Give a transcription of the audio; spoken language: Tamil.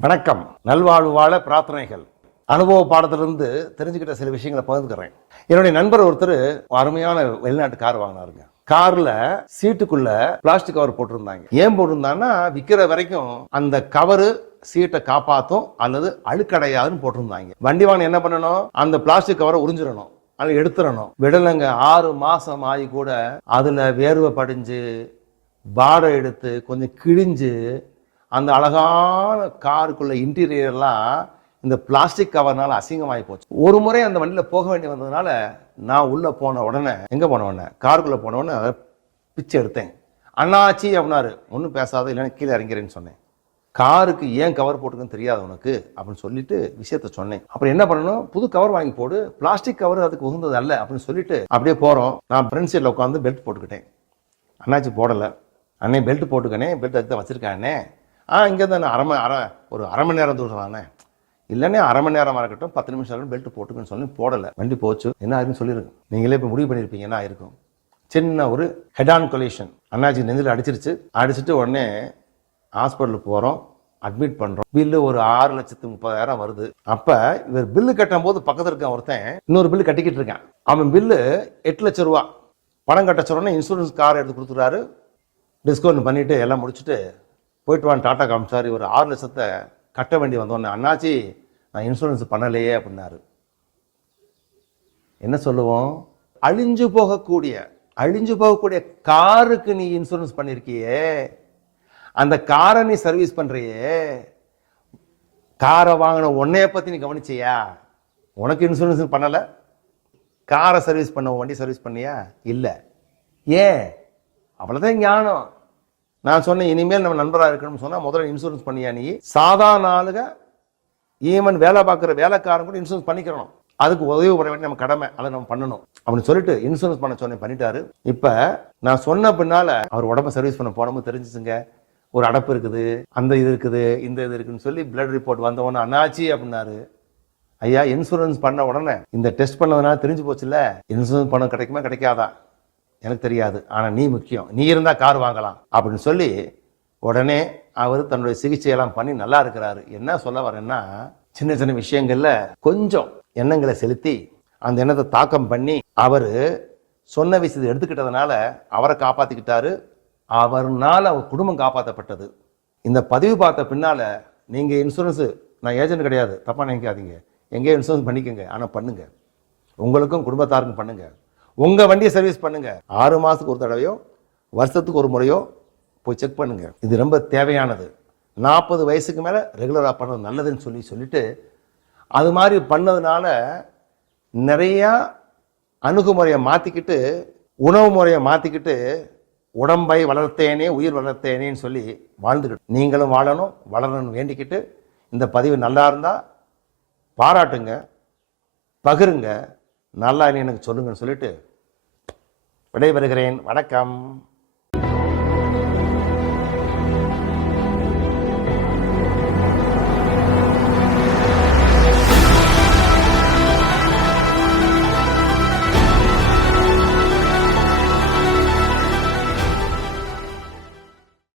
வணக்கம். நல்வாழ்வு வாழ பிரார்த்தனைகள். அனுபவ பாடத்திலிருந்து தெரிஞ்சுக்கிட்ட சில விஷயங்களை பகிர்ந்துக்கிறேன். என்னுடைய நண்பர் ஒருத்தர் அருமையான வெளிநாட்டு கார் வாங்கினாருங்க. கார்ல சீட்டுக்குள்ள பிளாஸ்டிக் கவர் போட்டிருந்தாங்க. ஏன் போட்டிருந்தாங்கன்னா விற்கிற வரைக்கும் அந்த கவரு சீட்டை காப்பாத்தும் அல்லது அழுக்கடையாதுன்னு போட்டிருந்தாங்க. வண்டி வாங்கின என்ன பண்ணணும்? அந்த பிளாஸ்டிக் கவரை உறிஞ்சிடணும். அதில் எடுத்துடணும். விடலைங்க ஆறு மாதம் ஆகி கூட அதில் வேர்வை படிஞ்சு பாடை எடுத்து கொஞ்சம் கிழிஞ்சு அந்த அழகான காருக்குள்ள இன்டீரியர்லாம் இந்த பிளாஸ்டிக் கவர்னால அசிங்கமாகி போச்சு. ஒரு முறை அந்த வண்டியில் போக வேண்டி வந்ததுனால நான் உள்ளே போன உடனே எங்கே போன உடனே? காருக்குள்ளே போன உடனே பிச்சை எடுத்தேன். அண்ணாச்சி அப்படின்னாரு. ஒன்றும் பேசாத இல்லைன்னா கீழே இறங்கிறேன்னு சொன்னேன். காருக்கு ஏன் கவர் போட்டுக்குன்னு தெரியாது உனக்கு? அப்படின்னு சொல்லிட்டு விஷயத்த சொன்னேன். அப்புறம் என்ன பண்ணணும்? புது கவர் வாங்கி போடு. பிளாஸ்டிக் கவர் அதுக்கு உகந்தது அல்ல அப்படின்னு சொல்லிட்டு அப்படியே போகிறோம் நான் ஃப்ரெண்ட் சீட்டில் உட்காந்து பெல்ட் போட்டுக்கிட்டேன். அண்ணாச்சி போடலை. அண்ணே பெல்ட் போட்டுக்கனே பெல்ட் அதுக்கு தான் வச்சுருக்கானே ஆ இங்கே தானே அரை மணி அரை ஒரு அரை மணி நேரம் தூரம் தானே இல்லைன்னே அரை மணி நேரமாக இருக்கட்டும் பத்து நிமிஷம் இருக்கட்டும் பெல்ட் போட்டுக்குன்னு சொல்லி போடலை. வண்டி போச்சு. என்ன ஆகுதுன்னு சொல்லிருங்க நீங்களே இப்போ முடிவு பண்ணியிருப்பீங்க என்ன ஆயிருக்கும்? சின்ன ஒரு ஹெட் ஆன் கொலேஷன் அண்ணாச்சி நெஞ்சில் அடிச்சிருச்சு. அடிச்சுட்டு உடனே ஹாஸ்பிட்டலுக்கு போகிறோம் அட்மிட் பண்ணுறோம் பில்லு ஒரு ஆறு லட்சத்து முப்பதாயிரம் வருது. அப்போ இவர் பில்லு கட்டும் போது பக்கத்தில் இருக்க ஒருத்தன் இன்னொரு பில்லு கட்டிக்கிட்டு இருக்கான். அவன் பில்லு எட்டு லட்ச ரூபா. பணம் கட்ட சொன்னோன்னே இன்சூரன்ஸ் கார் எடுத்து கொடுத்துறாரு டிஸ்கவுண்ட் பண்ணிவிட்டு எல்லாம் முடிச்சுட்டு போயிட்டு வான்னு டாட்டா காமிச்சார். இவர் ஆறு லட்சத்தை கட்ட வேண்டி வந்தோடனே அண்ணாச்சி நான் இன்சூரன்ஸ் பண்ணலையே அப்படின்னாரு. என்ன சொல்லுவோம்? அழிஞ்சு போகக்கூடிய அழிஞ்சு போகக்கூடிய காருக்கு நீ இன்சூரன்ஸ் பண்ணியிருக்கியே அந்த காரை நீ சர்வீஸ் பண்ணுறியே காரை வாங்கின உன்னைய பற்றி நீ கவனிச்சியா? உனக்கு இன்சூரன்ஸ் பண்ணலை? காரை சர்வீஸ் பண்ண வண்டி சர்வீஸ் பண்ணியா? இல்லை. ஏன்? அவ்வளோதான் ஞானம். நான் சொன்னேன் இனிமேல் நம்ம நண்பராக இருக்கணும்னு சொன்னால் முதல்ல இன்சூரன்ஸ் பண்ணியா நீ? சாதாரண ஆளுக ஈவன் வேலை பார்க்குற வேலைக்காரன் கூட இன்சூரன்ஸ் பண்ணிக்கிறணும். அதுக்கு உதவி பண்ண வேண்டிய நம்ம கடமை அதை நம்ம பண்ணணும். அப்படின்னு சொல்லிட்டு இன்சூரன்ஸ் பண்ண சொன்னேன் பண்ணிட்டாரு. இப்போ நான் சொன்ன பின்னால் அவர் உடம்ப சர்வீஸ் பண்ண போனமும் தெரிஞ்சுச்சுங்க. ஒரு அடப்பு இருக்குது அந்த இது இருக்குது இந்த இது இருக்குன்னு சொல்லி பிளட் ரிப்போர்ட் வந்த உடனே அண்ணாச்சி அப்படின்னாரு. ஐயா இன்சூரன்ஸ் பண்ண உடனே இந்த டெஸ்ட் பண்ணதுனால தெரிஞ்சு போச்சுல்ல இன்சூரன்ஸ் பணம் கிடைக்குமா கிடைக்காதா? எனக்கு தெரியாது ஆனால் நீ முக்கியம். நீ இருந்தால் கார் வாங்கலாம் அப்படின்னு சொல்லி உடனே அவர் தன்னுடைய சிகிச்சையெல்லாம் பண்ணி நல்லா இருக்கிறாரு. என்ன சொல்ல வரேன்னா சின்ன சின்ன விஷயங்களில் கொஞ்சம் எண்ணங்களை செலுத்தி அந்த எண்ணத்தை தாக்கம் பண்ணி அவர் சொன்ன விஷயத்தை எடுத்துக்கிட்டதுனால அவரை காப்பாற்றிக்கிட்டாரு அவர்னால் அவர் குடும்பம் காப்பாற்றப்பட்டது இந்த பதிவு பார்த்த பின்னால் நீங்கள் இன்சூரன்ஸு நான் ஏஜென்ட் கிடையாது. தப்பாக நினைக்காதீங்க. எங்கேயோ இன்சூரன்ஸ் பண்ணிக்கோங்க. ஆனால் பண்ணுங்கள் உங்களுக்கும் குடும்பத்தாருக்கும் பண்ணுங்கள் உங்கள் வண்டியை சர்வீஸ் பண்ணுங்கள் ஆறு மாதத்துக்கு ஒரு தடவையோ வருஷத்துக்கு ஒரு முறையோ போய் செக் பண்ணுங்கள் இது ரொம்ப தேவையானது. நாற்பது வயசுக்கு மேலே ரெகுலராக பண்ணது நல்லதுன்னு சொல்லி சொல்லிட்டு அது மாதிரி பண்ணதுனால நிறையா அணுகுமுறையை மாற்றிக்கிட்டு உணவு முறையை மாற்றிக்கிட்டு உடம்பை வளர்த்தேனே உயிர் வளர்த்தேனேன்னு சொல்லி வாழ்ந்துக்கிட்டு நீங்களும் வாழணும் வளரணும்னு வேண்டிக்கிட்டு இந்த பதிவு நல்லா இருந்தால் பாராட்டுங்க பகிருங்க நல்லா எனக்கு சொல்லுங்கன்னு சொல்லிட்டு விடைபெறுகிறேன். வணக்கம்.